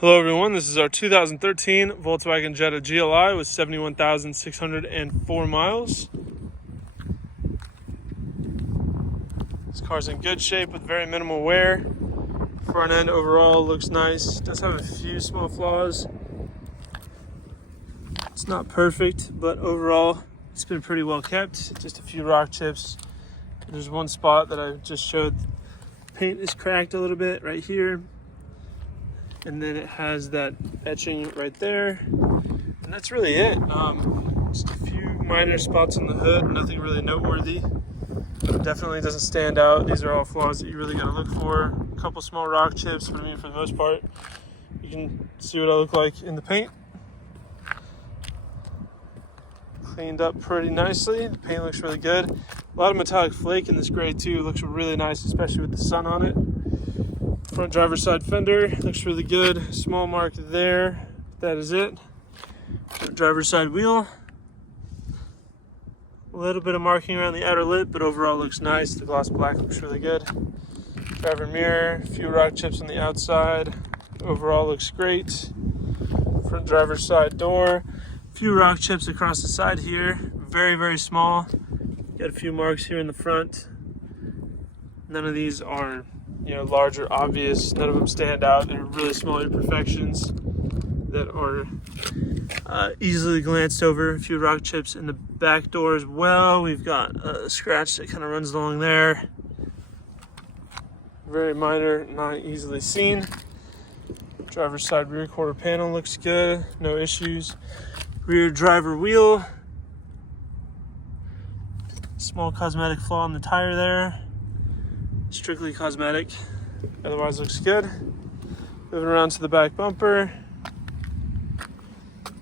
Hello everyone, this is our 2013 Volkswagen Jetta GLI with 71,604 miles. This car's in good shape with very minimal wear. Front end overall looks nice. Does have a few small flaws. It's not perfect, but overall it's been pretty well kept. Just a few rock chips. There's one spot that I just showed. Paint is cracked a little bit right here. And then it has that etching right there, and that's really it. Just a few minor spots on the hood, nothing really noteworthy. Definitely doesn't stand out. These are all flaws that you really got to look for. A couple small rock chips, but I mean, for the most part, you can see what I look like in the paint. Cleaned up pretty nicely. The paint looks really good. A lot of metallic flake in this gray too. It looks really nice, especially with the sun on it. Front driver's side fender looks really good. Small mark there. That is it. Driver's side wheel. A little bit of marking around the outer lip, but overall looks nice. The gloss black looks really good. Driver mirror. A few rock chips on the outside. Overall looks great. Front driver's side door. A few rock chips across the side here. Very small. Got a few marks here in the front. None of these are large or obvious. None of them stand out. They're really small imperfections that are easily glanced over. A few rock chips in the back door as well. We've got a scratch that kind of runs along there. Very minor, not easily seen. Driver's side rear quarter panel looks good. No issues. Rear driver wheel. Small cosmetic flaw on the tire there. Strictly cosmetic, otherwise looks good. Moving around to the back bumper.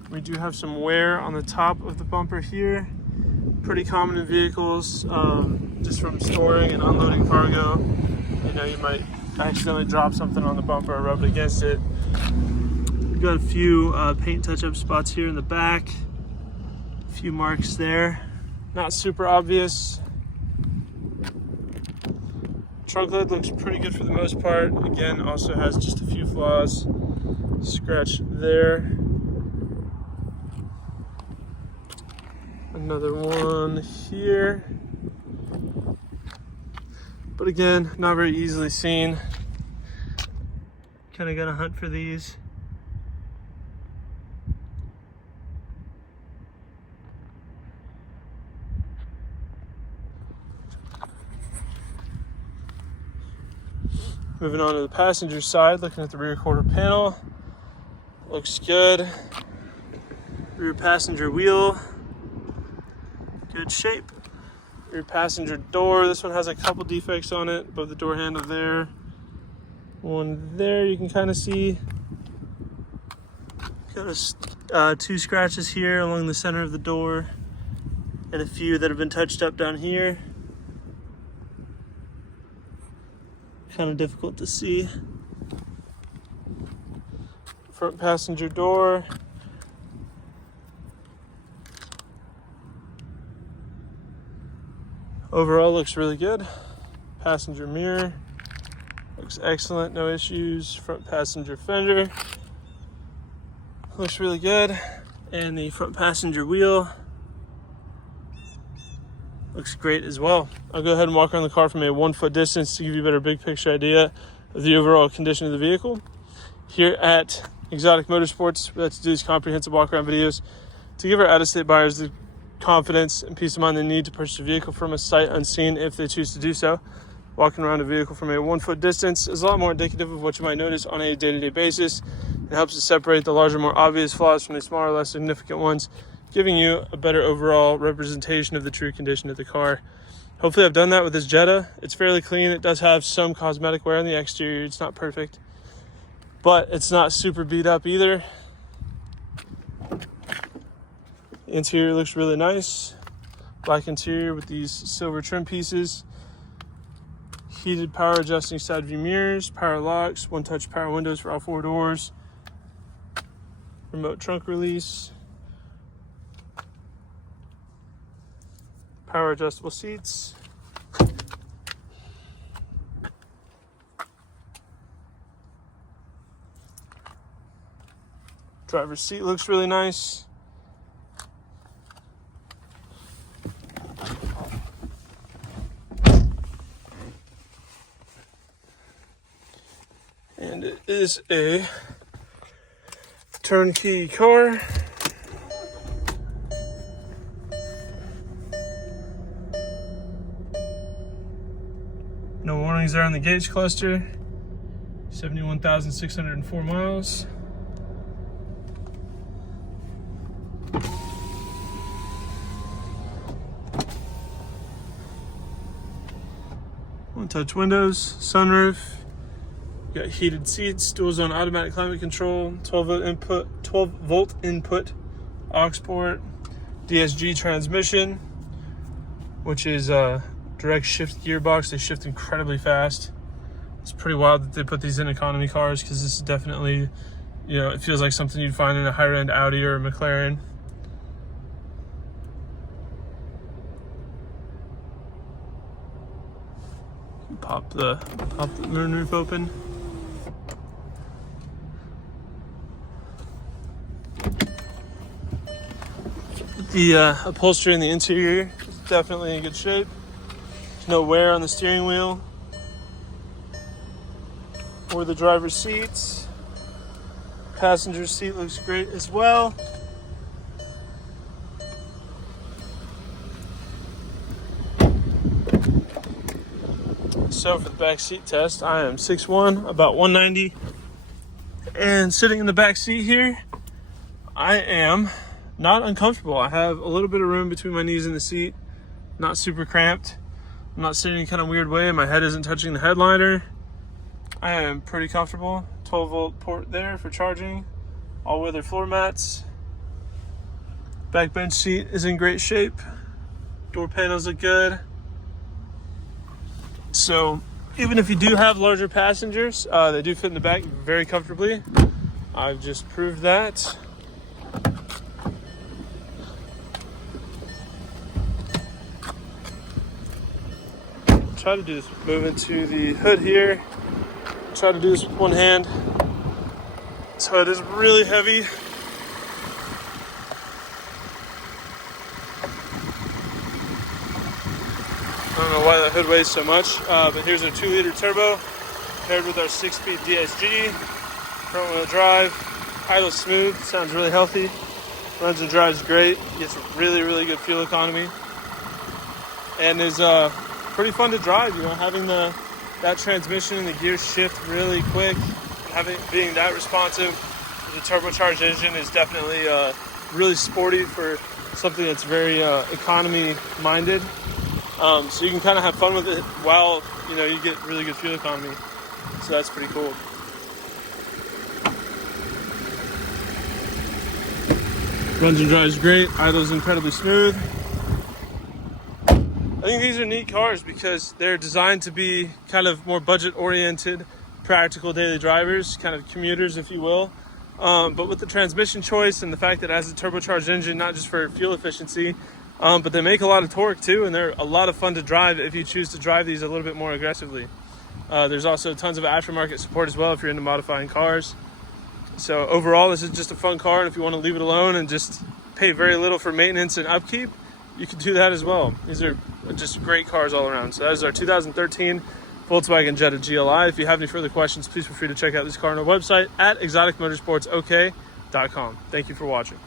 We do have some wear on the top of the bumper here. Pretty common in vehicles, just from storing and unloading cargo. You might accidentally drop something on the bumper or rub it against it. We've got a few paint touch-up spots here in the back. A few marks there. Not super obvious. Trunk lid looks pretty good for the most part. Again, also has just a few flaws. Scratch there. Another one here. But again, not very easily seen. Kind of gotta hunt for these. Moving on to the passenger side, looking at the rear quarter panel. Looks good. Rear passenger wheel, good shape. Rear passenger door, this one has a couple defects on it, above the door handle there. One there you can kind of see. Got two scratches here along the center of the door, and a few that have been touched up down here. Kind of difficult to see. Front passenger door. Overall looks really good. Passenger mirror looks excellent, no issues. Front passenger fender looks really good. And the front passenger wheel looks great as well. I'll go ahead and walk around the car from a 1 foot distance to give you a better big picture idea of the overall condition of the vehicle. Here at Exotic Motorsports, we like to do these comprehensive walk around videos to give our out-of-state buyers the confidence and peace of mind they need to purchase a vehicle from a sight unseen if they choose to do so. Walking around a vehicle from a 1 foot distance is a lot more indicative of what you might notice on a day-to-day basis. It helps to separate the larger, more obvious flaws from the smaller, less significant ones, giving you a better overall representation of the true condition of the car. Hopefully I've done that with this Jetta. It's fairly clean. It does have some cosmetic wear on the exterior. It's not perfect, but it's not super beat up either. Interior looks really nice. Black interior with these silver trim pieces. Heated power adjusting side view mirrors, power locks, one touch power windows for all four doors. Remote trunk release. Power adjustable seats. Driver's seat looks really nice. And it is a turnkey car. No warnings there on the gauge cluster. 71,604 miles. One-touch windows, sunroof. You got heated seats, dual zone automatic climate control, 12 volt input, aux port, DSG transmission, which is a direct shift gearbox. They shift incredibly fast. It's pretty wild that they put these in economy cars, because this is definitely, you know, it feels like something you'd find in a higher end Audi or a McLaren. Pop the moonroof open. The upholstery in the interior is definitely in good shape. There's no wear on the steering wheel or the driver's seats. Passenger seat looks great as well. So for the back seat test, I am 6'1", about 190. And sitting in the back seat here, I am not uncomfortable. I have a little bit of room between my knees and the seat, not super cramped. I'm not sitting in kind of weird way. My head isn't touching the headliner. I am pretty comfortable. 12 volt port there for charging. All weather floor mats. Back bench seat is in great shape. Door panels look good. So even if you do have larger passengers, they do fit in the back very comfortably. I've just proved that. Try to do this, move into the hood here. Try to do this with one hand. This hood is really heavy. I don't know why that hood weighs so much, but here's our 2-liter turbo paired with our 6-speed DSG. Front wheel drive, idle smooth, sounds really healthy. Runs and drives great, gets really, really good fuel economy. And is pretty fun to drive, you know, having that transmission and the gears shift really quick. Being that responsive with the turbocharged engine is definitely really sporty for something that's very economy minded. So you can kind of have fun with it while, you know, you get really good fuel economy. So that's pretty cool. Runs and drives great. Idle's incredibly smooth. I think these are neat cars because they're designed to be kind of more budget-oriented, practical daily drivers, kind of commuters, if you will. But with the transmission choice and the fact that it has a turbocharged engine, not just for fuel efficiency, but they make a lot of torque too, and they're a lot of fun to drive if you choose to drive these a little bit more aggressively. There's also tons of aftermarket support as well if you're into modifying cars. So overall, this is just a fun car, and if you want to leave it alone and just pay very little for maintenance and upkeep, you can do that as well. These are just great cars all around. So that is our 2013 Volkswagen Jetta GLI. If you have any further questions, please feel free to check out this car on our website at exoticmotorsportsok.com. Thank you for watching.